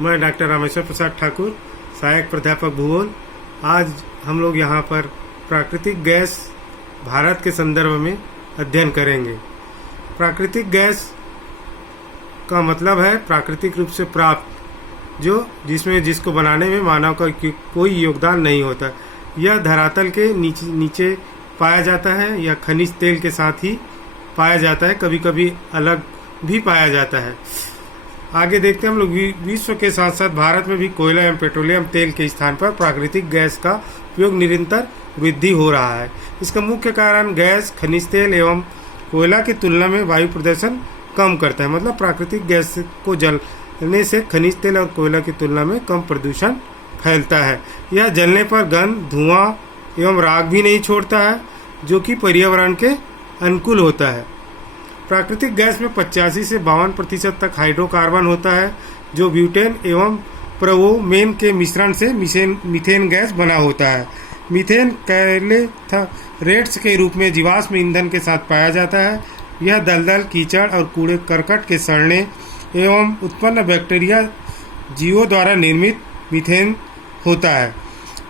मैं डॉक्टर रामेश्वर प्रसाद ठाकुर, सहायक प्राध्यापक भूगोल। आज हम लोग यहाँ पर प्राकृतिक गैस भारत के संदर्भ में अध्ययन करेंगे। प्राकृतिक गैस का मतलब है प्राकृतिक रूप से प्राप्त, जिसको बनाने में मानव का कोई योगदान नहीं होता। यह धरातल के नीचे पाया जाता है या खनिज तेल के साथ ही पाया जाता है, कभी कभी अलग भी पाया जाता है। आगे देखते हैं हम लोग। विश्व के साथ साथ भारत में भी कोयला एवं पेट्रोलियम तेल के स्थान पर प्राकृतिक गैस का उपयोग निरंतर वृद्धि हो रहा है। इसका मुख्य कारण गैस खनिज तेल एवं कोयला की तुलना में वायु प्रदूषण कम करता है। मतलब प्राकृतिक गैस को जलने से खनिज तेल और कोयला की तुलना में कम प्रदूषण फैलता है। यह जलने पर गंध, धुआं एवं राख भी नहीं छोड़ता है, जो कि पर्यावरण के अनुकूल होता है। प्राकृतिक गैस में 85 से 52% तक हाइड्रोकार्बन होता है, जो ब्यूटेन एवं प्रोपेन के मिश्रण से मीथेन गैस बना होता है। मीथेन कैलेथरेट्स के रूप में जीवाश्म ईंधन के साथ पाया जाता है। यह दलदल, कीचड़ और कूड़े करकट के सड़ने एवं उत्पन्न बैक्टीरिया जीवों द्वारा निर्मित मीथेन होता है।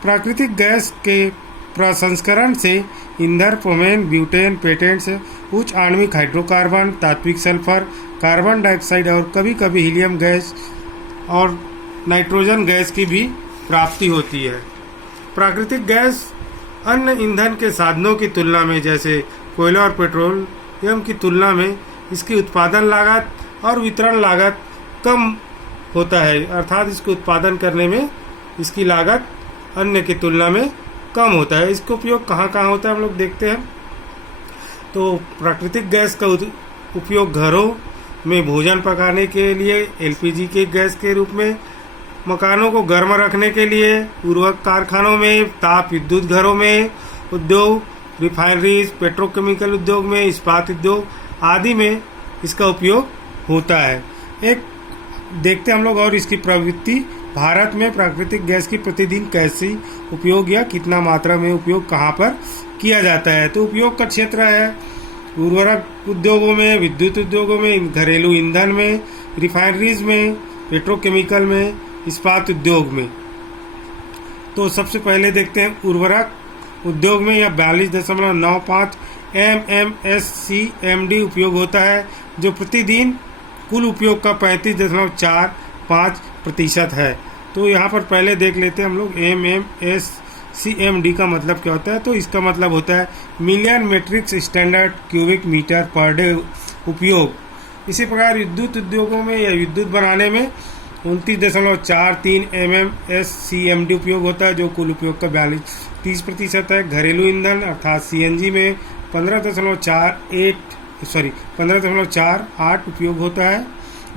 प्राकृतिक गैस के प्रसंस्करण से ईंधन, प्रोपेन, ब्यूटेन, पेटेंट्स, उच्च आणविक हाइड्रोकार्बन, तात्विक सल्फर, कार्बन डाइऑक्साइड और कभी कभी हीलियम गैस और नाइट्रोजन गैस की भी प्राप्ति होती है। प्राकृतिक गैस अन्य ईंधन के साधनों की तुलना में, जैसे कोयला और पेट्रोलियम की तुलना में, इसकी उत्पादन लागत और वितरण लागत कम होता है। अर्थात इसको उत्पादन करने में इसकी लागत अन्य की तुलना में कम होता है। इसका उपयोग कहाँ कहाँ होता है हम लोग देखते हैं। तो प्राकृतिक गैस का उपयोग घरों में भोजन पकाने के लिए, एलपीजी के गैस के रूप में, मकानों को गर्म रखने के लिए, उर्वरक कारखानों में, ताप विद्युत घरों में, उद्योग, रिफाइनरीज, पेट्रोकेमिकल उद्योग में, इस्पात उद्योग आदि में इसका उपयोग होता है। एक देखते हम लोग और इसकी प्रवृत्ति। भारत में प्राकृतिक गैस की प्रतिदिन कैसी उपयोग या कितना मात्रा में उपयोग कहाँ पर किया जाता है। तो उपयोग का क्षेत्र है उर्वरक उद्योगों में, विद्युत उद्योगों में, घरेलू ईंधन में, रिफाइनरीज में, पेट्रोकेमिकल में, इस्पात उद्योग में। तो सबसे पहले देखते हैं उर्वरक उद्योग में यह 42.95 MMSCMD उपयोग होता है, जो प्रतिदिन कुल उपयोग का 35.45% है। तो यहाँ पर पहले देख लेते हैं हम लोग MMSCMD का मतलब क्या होता है। तो इसका मतलब होता है million metric standard cubic metre per day उपयोग। इसी प्रकार विद्युत उद्योगों में या विद्युत बनाने में 29.43 MMSCMD उपयोग होता है, जो कुल उपयोग का 30% है। घरेलू ईंधन अर्थात CNG में 15.48 उपयोग होता है,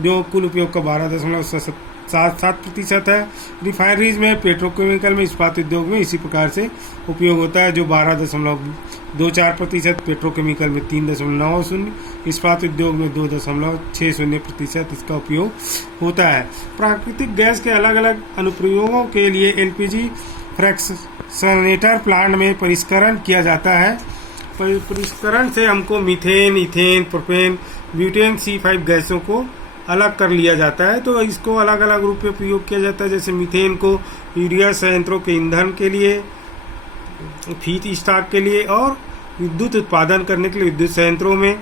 जो कुल उपयोग का 12.77% है। रिफाइनरीज में, पेट्रोकेमिकल में, इस्पात उद्योग में इसी प्रकार से उपयोग होता है, जो 12.24%, पेट्रोकेमिकल में 3.90, इस्पात उद्योग में 2.60% इसका उपयोग होता है। प्राकृतिक गैस के अलग अलग अनुप्रयोगों के लिए LPG फ्रैक्शनेटर प्लांट में परिष्करण किया जाता है। परिष्करण से हमको methane, ethane, propane, butane, C5 गैसों को अलग कर लिया जाता है। तो इसको अलग अलग रूप में प्रयोग किया जाता है। जैसे मीथेन को यूरिया संयंत्रों के ईंधन के लिए, फीड स्टॉक के लिए और विद्युत उत्पादन करने के लिए विद्युत संयंत्रों में।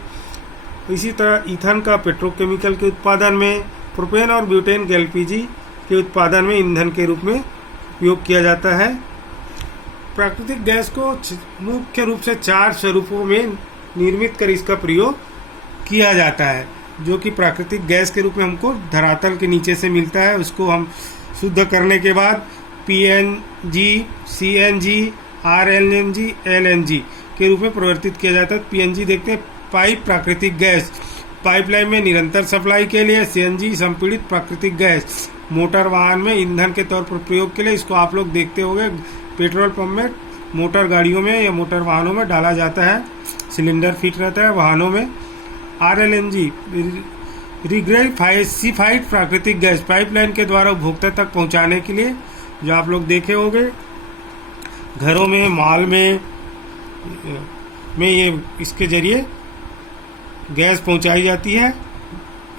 इसी तरह ईथन का पेट्रोकेमिकल के उत्पादन में, प्रोपेन और ब्यूटेन के LPG के उत्पादन में ईंधन के रूप में उपयोग किया जाता है। प्राकृतिक गैस को मुख्य रूप से 4 स्वरूपों में निर्मित कर इसका प्रयोग किया जाता है, जो कि प्राकृतिक गैस के रूप में हमको धरातल के नीचे से मिलता है। उसको हम शुद्ध करने के बाद PNG, CNG, RLNG, LNG के रूप में परिवर्तित किया जाता है। PNG देखते हैं पाइप प्राकृतिक गैस, पाइपलाइन में निरंतर सप्लाई के लिए। CNG संपीड़ित प्राकृतिक गैस, मोटर वाहन में ईंधन के तौर पर प्रयोग के लिए। इसको आप लोग देखते होंगे पेट्रोल पंप में, मोटर गाड़ियों में या मोटर वाहनों में डाला जाता है, सिलेंडर फिट रहता है वाहनों में। RLNG रिग्रेफाइड प्राकृतिक गैस, पाइपलाइन के द्वारा उपभोक्ता तक पहुंचाने के लिए, जो आप लोग देखे होंगे घरों में, मॉल में ये इसके जरिए गैस पहुंचाई जाती है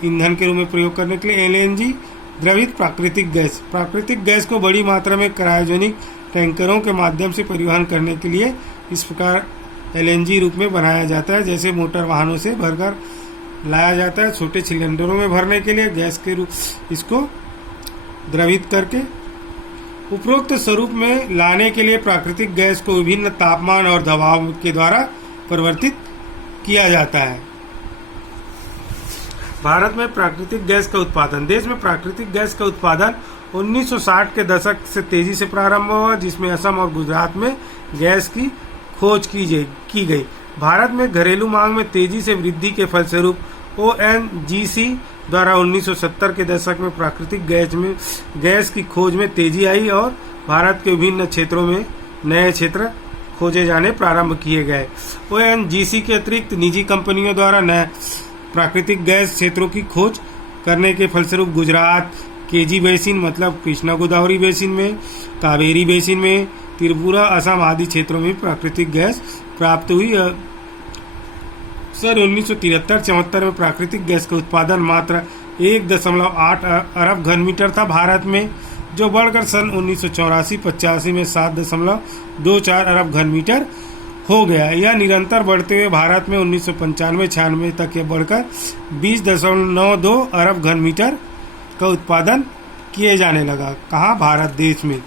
ईंधन के रूप में प्रयोग करने के लिए। LNG द्रवित प्राकृतिक गैस को बड़ी मात्रा में क्रायोजेनिक टैंकरों के माध्यम से परिवहन करने के लिए इस प्रकार एलएनजी रूप में बनाया जाता है। जैसे मोटर वाहनों से भरकर लाया जाता है, छोटे सिलेंडरों में भरने के लिए गैस के रूप इसको द्रवित करके उपरोक्त स्वरूप में लाने के लिए प्राकृतिक गैस को विभिन्न तापमान और दबाव के द्वारा परिवर्तित किया जाता है। भारत में प्राकृतिक गैस का उत्पादन। देश में प्राकृतिक गैस का उत्पादन 1960 के दशक से तेजी से प्रारंभ हुआ, जिसमें असम और गुजरात में गैस की खोज की गई। भारत में घरेलू मांग में तेजी से वृद्धि के फलस्वरूप ONGC द्वारा 1970 के दशक में प्राकृतिक गैस की खोज में तेजी आई और भारत के विभिन्न क्षेत्रों में नए क्षेत्र खोजे जाने प्रारंभ किए गए। ONGC के अतिरिक्त निजी कंपनियों द्वारा नए प्राकृतिक गैस क्षेत्रों की खोज करने के फलस्वरूप गुजरात केजी बेसिन मतलब कृष्णा गोदावरी बेसिन में, कावेरी बेसिन में, त्रिपुरा, असम आदि क्षेत्रों में प्राकृतिक गैस प्राप्त हुई। सन 1973-74 में प्राकृतिक गैस का उत्पादन मात्र 1.8 अरब घन मीटर था भारत में, जो बढ़कर सन 1984-85 में 7.24 अरब घन मीटर हो गया। यह निरंतर बढ़ते हुए भारत में 1995-96 तक यह बढ़कर 20.92 अरब घन मीटर का उत्पादन किए जाने लगा। कहाँ? भारत देश में।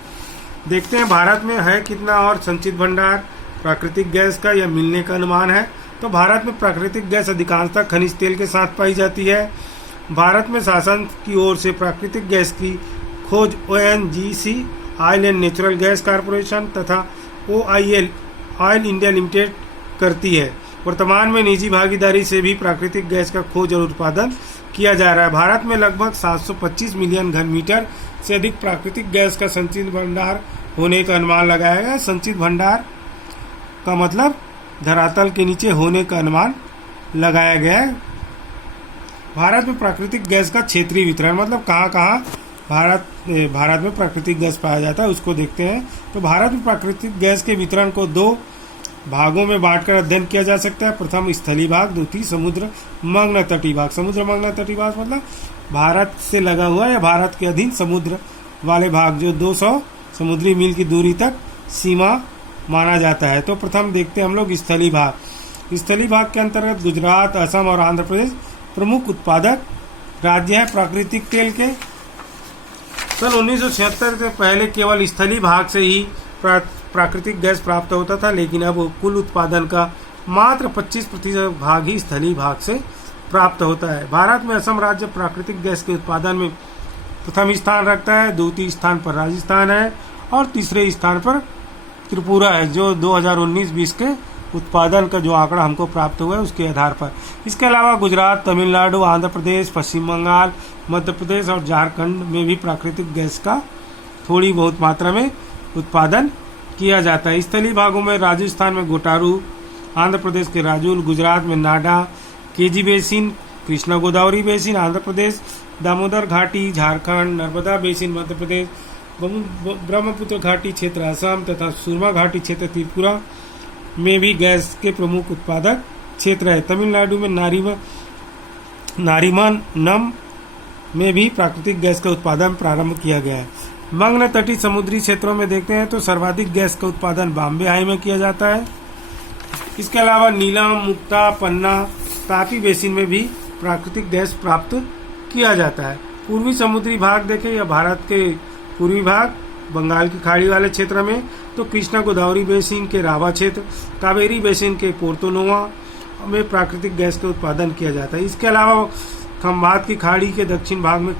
देखते हैं भारत में है कितना और संचित भंडार प्राकृतिक गैस का, यह मिलने का अनुमान है। तो भारत में प्राकृतिक गैस अधिकांशतः खनिज तेल के साथ पाई जाती है। भारत में शासन की ओर से प्राकृतिक गैस की खोज ONGC oil and natural gas corporation तथा OIL ऑयल इंडिया लिमिटेड करती है। वर्तमान में निजी भागीदारी से भी प्राकृतिक गैस का खोज और उत्पादन किया जा रहा है। भारत में लगभग 725 मिलियन घन मीटर से अधिक प्राकृतिक गैस का संचित भंडार होने का अनुमान लगाया गया। संचित भंडार का मतलब धरातल के नीचे होने का अनुमान लगाया गया है। भारत में प्राकृतिक गैस का क्षेत्रीय वितरण मतलब कहाँ कहाँ भारत में प्राकृतिक गैस पाया जाता है उसको देखते हैं। तो भारत में प्राकृतिक गैस के वितरण को 2 भागों में बांटकर अध्ययन किया जा सकता है। प्रथम स्थलीय भाग, द्वितीय समुद्र मग्न तटीय भाग। समुद्र मग्न तटीय भाग मतलब भारत से लगा हुआ या भारत के अधीन समुद्र वाले भाग जो 200 समुद्री मील की दूरी तक सीमा माना जाता है। तो प्रथम देखते हैं हम लोग स्थलीय भाग। स्थलीय भाग के अंतर्गत गुजरात, असम और आंध्र प्रदेश प्रमुख उत्पादक राज्य है प्राकृतिक तेल के। सन 1976 से पहले केवल स्थलीय भाग से ही प्राकृतिक गैस प्राप्त होता था, लेकिन अब कुल उत्पादन का मात्र 25% भाग ही स्थलीय भाग से प्राप्त होता है। भारत में असम राज्य प्राकृतिक गैस के उत्पादन में प्रथम स्थान रखता है, द्वितीय स्थान पर राजस्थान है और तीसरे स्थान पर त्रिपुरा है, जो 2019-20 के उत्पादन का जो आंकड़ा हमको प्राप्त हुआ है उसके आधार पर। इसके अलावा गुजरात, तमिलनाडु, आंध्र प्रदेश, पश्चिम बंगाल, मध्य प्रदेश और झारखंड में भी प्राकृतिक गैस का थोड़ी बहुत मात्रा में उत्पादन किया जाता है। स्थलीय भागों में राजस्थान में गोटारू, आंध्र प्रदेश के राजूल, गुजरात में नाडा, KG basin, Krishna Godavari basin Andhra Pradesh, Damodar घाटी झारखंड, नर्मदा बेसिन मध्य प्रदेश, ब्रह्मपुत्र घाटी क्षेत्र असम तथा सुरमा घाटी क्षेत्र त्रिपुरा में भी गैस के प्रमुख उत्पादक क्षेत्र है। तमिलनाडु में नारीमन में भी प्राकृतिक गैस का उत्पादन प्रारंभ किया गया है। मग्न तटीय समुद्री क्षेत्रों में देखते हैं तो सर्वाधिक गैस का उत्पादन बॉम्बे हाई में किया जाता है। इसके अलावा नीलम, मुक्ता, पन्ना, तापी बेसिन में भी प्राकृतिक गैस प्राप्त किया जाता है। पूर्वी समुद्री भाग देखें या भारत के पूर्वी भाग बंगाल की खाड़ी वाले क्षेत्र में तो कृष्णा गोदावरी बेसिन के रावा क्षेत्र, कावेरी बेसिन के पोर्तो नोवा में प्राकृतिक गैस का उत्पादन किया जाता है। इसके अलावा खंभात की खाड़ी के दक्षिण भाग में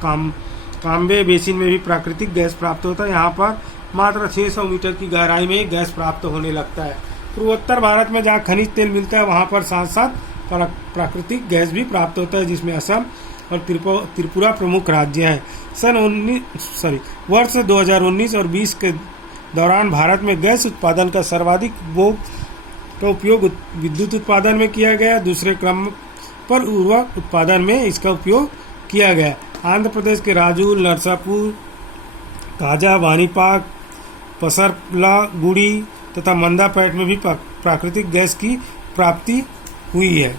काम्बे बेसिन में भी प्राकृतिक गैस प्राप्त होता है। यहाँ पर मात्र 600 मीटर की गहराई में ही गैस प्राप्त होने लगता है। पूर्वोत्तर भारत में जहाँ खनिज तेल मिलता है वहाँ पर साथ साथ प्राकृतिक गैस भी प्राप्त होता है, जिसमें असम और त्रिपुरा प्रमुख राज्य हैं। वर्ष 2019 और 20 के दौरान भारत में गैस उत्पादन का सर्वाधिक उपयोग विद्युत उत्पादन में किया गया। दूसरे क्रम पर उर्वरक उत्पादन में इसका उपयोग किया गया। आंध्र प्रदेश के राजूल, नरसापुर, काजा, वानीपाक, पसरला-गुड़ी तथा मंदापेट में भी प्राकृतिक गैस की प्राप्ति हुई है।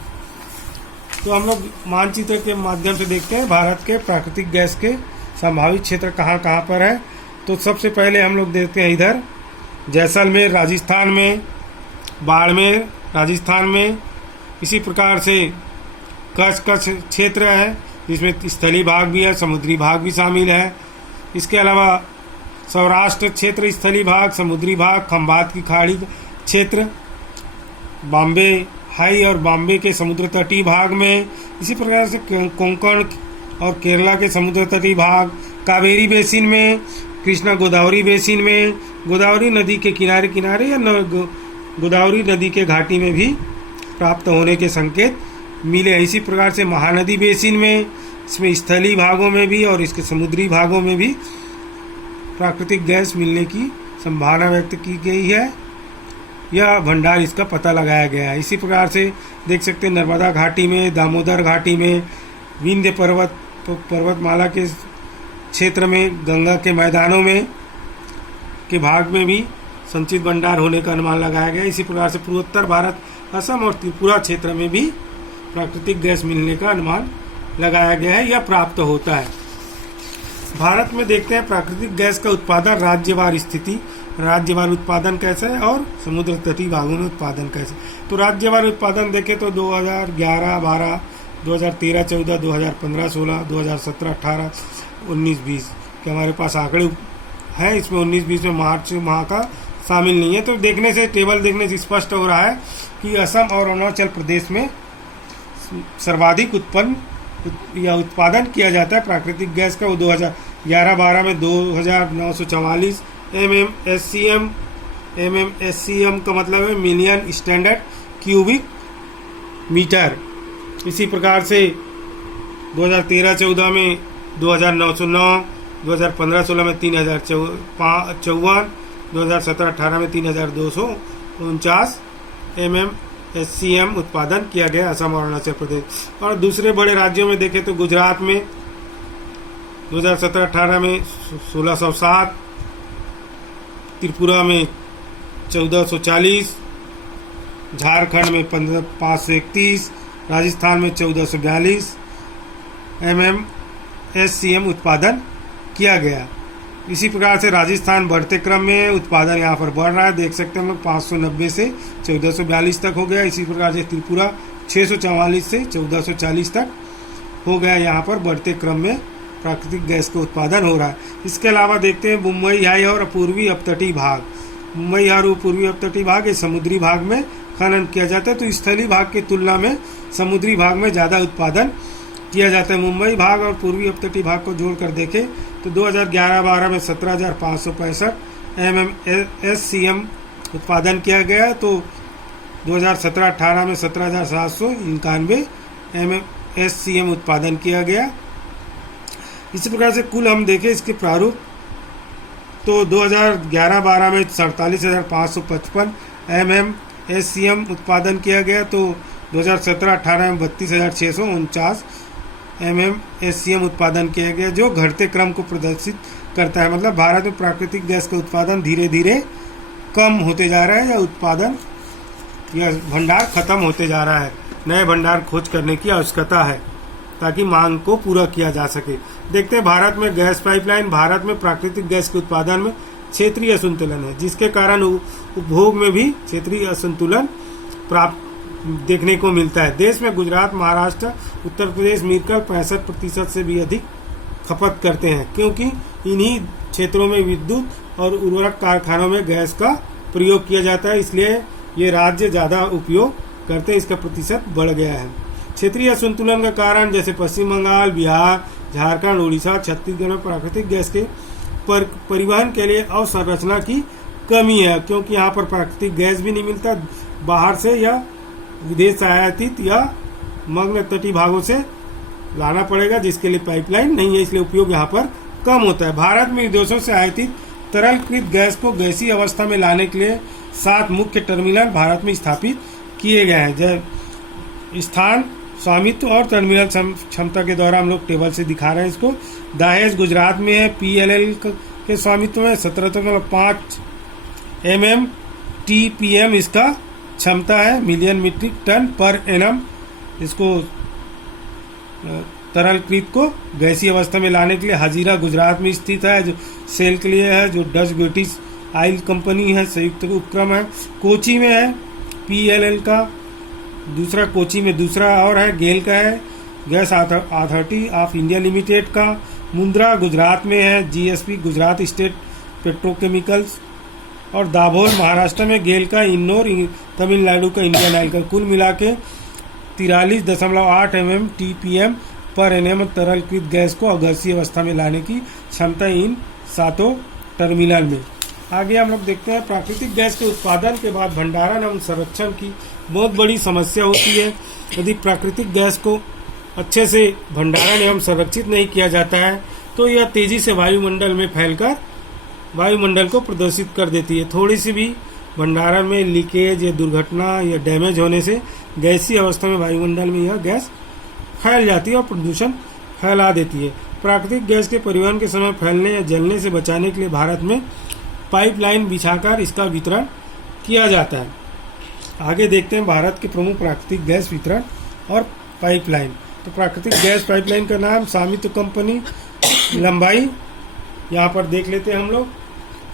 तो हम लोग मानचित्र के माध्यम से देखते हैं भारत के प्राकृतिक गैस के संभावित क्षेत्र कहाँ कहाँ पर है। तो सबसे पहले हम लोग देखते हैं इधर जैसलमेर राजस्थान में, बाड़मेर राजस्थान में, इसी प्रकार से कच्छ क्षेत्र है जिसमें स्थलीय भाग भी है, समुद्री भाग भी शामिल है। इसके अलावा सौराष्ट्र क्षेत्र, स्थलीय भाग, समुद्री भाग, खंबात की खाड़ी क्षेत्र, बॉम्बे हाई और बॉम्बे के समुद्र तटीय भाग में, इसी प्रकार से कोंकण और केरला के समुद्र तटीय भाग, कावेरी बेसिन में, कृष्णा गोदावरी बेसिन में, गोदावरी नदी के किनारे किनारे या गोदावरी नदी के घाटी में भी प्राप्त होने के संकेत मिले। इसी प्रकार से महानदी बेसिन में, इसमें स्थलीय भागों में भी और इसके समुद्री भागों में भी प्राकृतिक गैस मिलने की संभावना व्यक्त की गई है। यह भंडार इसका पता लगाया गया है। इसी प्रकार से देख सकते हैं नर्मदा घाटी में, दामोदर घाटी में, विंध्य पर्वतमाला के क्षेत्र में, गंगा के मैदानों में के भाग में भी संचित भंडार होने का अनुमान लगाया गया। इसी प्रकार से पूर्वोत्तर भारत, असम और त्रिपुरा क्षेत्र में भी प्राकृतिक गैस मिलने का अनुमान लगाया गया है या प्राप्त होता है। भारत में देखते हैं प्राकृतिक गैस का उत्पादन, राज्यवार स्थिति, राज्यवार उत्पादन कैसा है और समुद्र तटीय भागों में उत्पादन कैसे। तो राज्यवार उत्पादन देखें तो 2011-12, 2013-14, 2015-16, 2017-18, 19-20 के हमारे पास आंकड़े हैं। इसमें 19-20 में मार्च माह का शामिल नहीं है। तो देखने से, टेबल देखने से स्पष्ट हो रहा है कि असम और अरुणाचल प्रदेश में सर्वाधिक उत्पादन किया जाता है प्राकृतिक गैस का। वो 2011-12 में 2944 MMSCM का मतलब है मिलियन स्टैंडर्ड क्यूबिक मीटर। इसी प्रकार से 2013-14 में 2909, 2015-16 में 3054, 2017-18 में 3249 MMSCM उत्पादन किया गया असम और अरुणाचल प्रदेश। और दूसरे बड़े राज्यों में देखें तो गुजरात में 2017-18 में 1607, त्रिपुरा में 1440, झारखंड में 531, राजस्थान में 1442 MMSCM उत्पादन किया गया। इसी प्रकार से राजस्थान बढ़ते क्रम में उत्पादन यहाँ पर बढ़ रहा है, देख सकते हैं हम लोग 590 से 1442 तक हो गया। इसी प्रकार से त्रिपुरा 644 से 1440 तक हो गया। यहाँ पर बढ़ते क्रम में प्राकृतिक गैस का उत्पादन हो रहा है। इसके अलावा देखते हैं मुंबई हाई और पूर्वी अपतटीय भाग, मुंबई और पूर्वी अपतटीय भाग, ये समुद्री भाग में खनन किया जाता है। तो स्थलीय भाग की तुलना में समुद्री भाग में ज़्यादा उत्पादन किया जाता है। मुंबई भाग और पूर्वी अपतटीय भाग को जोड़कर देखें तो 2011-12 में 17,565 MMSCM उत्पादन किया गया। तो 2017-18 में 17,791 MMSCM उत्पादन किया गया। इसी प्रकार से कुल हम देखें इसके प्रारूप तो 2011-12 में 47,555 MMSCM उत्पादन किया गया। तो 2017-18 में 32,649 MMSCM उत्पादन किया गया, जो घटते क्रम को प्रदर्शित करता है। मतलब भारत में प्राकृतिक गैस का उत्पादन धीरे धीरे कम होते जा रहा है या उत्पादन या भंडार खत्म होते जा रहा है। नए भंडार खोज करने की आवश्यकता है ताकि मांग को पूरा किया जा सके। देखते हैं भारत में गैस पाइपलाइन। भारत में प्राकृतिक गैस के उत्पादन में क्षेत्रीय असंतुलन है, जिसके कारण उपभोग में भी क्षेत्रीय असंतुलन प्राप्त देखने को मिलता है। देश में गुजरात, महाराष्ट्र, उत्तर प्रदेश मिलकर 65% से भी अधिक खपत करते हैं, क्योंकि इन्हीं क्षेत्रों में विद्युत और उर्वरक कारखानों में गैस का प्रयोग किया जाता है, इसलिए ये राज्य ज़्यादा उपयोग करते हैं, इसका प्रतिशत बढ़ गया है। क्षेत्रीय असंतुलन का कारण जैसे पश्चिम बंगाल, बिहार, झारखंड, उड़ीसा, छत्तीसगढ़ में प्राकृतिक गैस के परिवहन के लिए अवसंरचना की कमी है, क्योंकि यहाँ पर प्राकृतिक गैस भी नहीं मिलता, बाहर से या विदेश से आयातित या मग्न तटीय भागों से लाना पड़ेगा, जिसके लिए पाइपलाइन नहीं है, इसलिए उपयोग यहाँ पर कम होता है। भारत में विदेशों से आयातित तरलकृत गैस को गैसीय अवस्था में लाने के लिए 7 मुख्य टर्मिनल भारत में स्थापित किए गए हैं। स्थान, स्वामित्व और टर्मिनल क्षमता के द्वारा हम लोग टेबल से दिखा रहे हैं इसको। दहेज गुजरात में है, PLL के स्वामित्व में 17.5 MMTPM इसका क्षमता है, million metric tonne per annum इसको तरलकृत को गैसीय अवस्था में लाने के लिए हाजीरा गुजरात में स्थित है, जो सेल के लिए है, जो डच ब्रिटिश ऑयल कंपनी है, संयुक्त उपक्रम है। कोची में है PLL का, दूसरा कोची में दूसरा और है गेल का है, gas authority of India limited का। मुंद्रा गुजरात में है, GSP गुजरात स्टेट पेट्रोकेमिकल्स। और दाभोल महाराष्ट्र में गेल का, इन्नौर तमिलनाडु का इंडियन ऑयल का। कुल मिला के 43.8 MMTPM पर एनएम तरलकृत गैस को गैसीय अवस्था में लाने की क्षमता इन 7 टर्मिनल में। आगे हम लोग देखते हैं प्राकृतिक गैस के उत्पादन के बाद भंडारण एवं संरक्षण की बहुत बड़ी समस्या होती है। यदि प्राकृतिक गैस को अच्छे से भंडारण एवं संरक्षित नहीं किया जाता है तो यह तेजी से वायुमंडल में फैलकर वायुमंडल को प्रदूषित कर देती है। थोड़ी सी भी भंडारण में लीकेज या दुर्घटना या डैमेज होने से गैसीय अवस्था में वायुमंडल में यह गैस फैल जाती है और प्रदूषण फैला देती है। प्राकृतिक गैस के परिवहन के समय फैलने या जलने से बचाने के लिए भारत में पाइपलाइन बिछाकर इसका वितरण किया जाता है। आगे देखते हैं भारत के प्रमुख प्राकृतिक गैस वितरण और पाइपलाइन। तो प्राकृतिक गैस पाइपलाइन का नाम स्वामित्व कंपनी, लंबाई यहाँ पर देख लेते हैं हम लोग।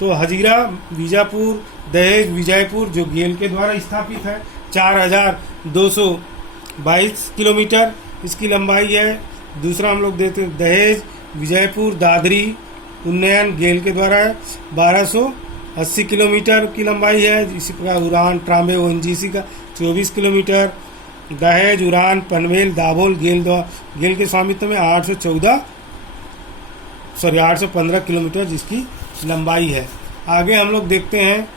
तो हजीरा बीजापुर दहेज विजयपुर जो गेल के द्वारा स्थापित है, 4222 किलोमीटर इसकी लंबाई है। दूसरा हम लोग देते हैं दहेज विजयपुर दादरी उन्नयन गेल के द्वारा है, 1280 किलोमीटर की लंबाई है। इसी प्रकार उड़ान ट्राम्बे ONGC का 24 किलोमीटर। दहेज उड़ान पनवेल दाभोल गेल के स्वामित्व में 815 किलोमीटर जिसकी लंबाई है। आगे हम लोग देखते हैं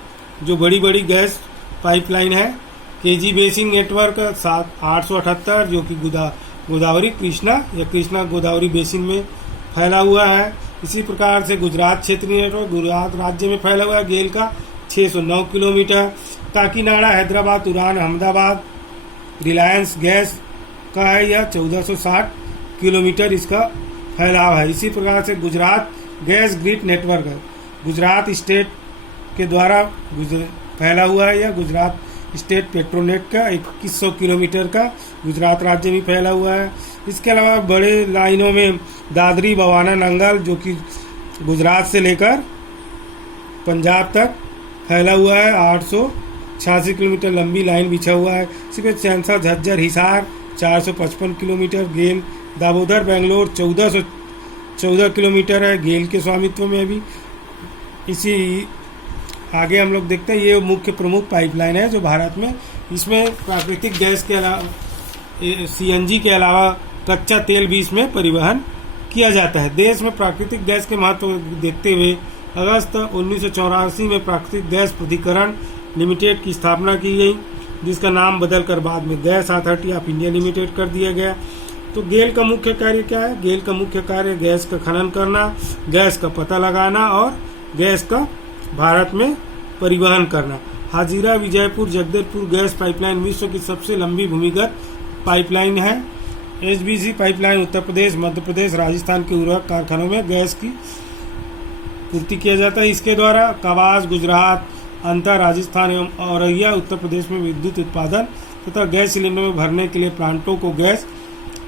जो बड़ी बड़ी गैस पाइपलाइन है, KG बेसिन नेटवर्क 878 जो कि गोदावरी कृष्णा या कृष्णा गोदावरी बेसिन में फैला हुआ है। इसी प्रकार से गुजरात क्षेत्रीय नेटवर्क गुजरात राज्य में फैला हुआ है, गेल का 609 किलोमीटर। काकीनाडा हैदराबाद उड़ान अहमदाबाद रिलायंस गैस का है, यह 1460 किलोमीटर इसका फैलाव है। इसी प्रकार से गुजरात गैस ग्रिड नेटवर्क है, गुजरात स्टेट के द्वारा फैला हुआ है। यह गुजरात स्टेट पेट्रोनेट का 2100 किलोमीटर का गुजरात राज्य में फैला हुआ है। इसके अलावा बड़े लाइनों में दादरी बवाना नंगल जो कि गुजरात से लेकर पंजाब तक फैला हुआ है, 886 किलोमीटर लंबी लाइन बिछा हुआ है। इसी पे चैंसा झज्जर हिसार 455 किलोमीटर। गेल दामोदर बेंगलोर 1414 किलोमीटर है, गेल के स्वामित्व में अभी। इसी आगे हम लोग देखते हैं ये मुख्य प्रमुख पाइपलाइन है जो भारत में, इसमें प्राकृतिक गैस के अलावा CNG के अलावा कच्चा तेल भी इसमें परिवहन किया जाता है। देश में प्राकृतिक गैस के महत्व को देखते हुए अगस्त 1984 में प्राकृतिक गैस प्राधिकरण लिमिटेड की स्थापना की गई, जिसका नाम बदलकर बाद में gas authority of India limited कर दिया गया। तो गेल का मुख्य कार्य क्या है? गेल का मुख्य कार्य गैस का खनन करना, गैस का पता लगाना और गैस का भारत में परिवहन करना। हाजीरा विजयपुर जगदलपुर गैस पाइपलाइन विश्व की सबसे लंबी भूमिगत पाइपलाइन है। HBC पाइपलाइन उत्तर प्रदेश, मध्य प्रदेश, राजस्थान के उर्वरक कारखानों में गैस की पूर्ति किया जाता है। इसके द्वारा कवास गुजरात, अंतर राजस्थान एवं औरैया उत्तर प्रदेश में विद्युत उत्पादन तथा गैस सिलेंडर में भरने के लिए प्लांटों को गैस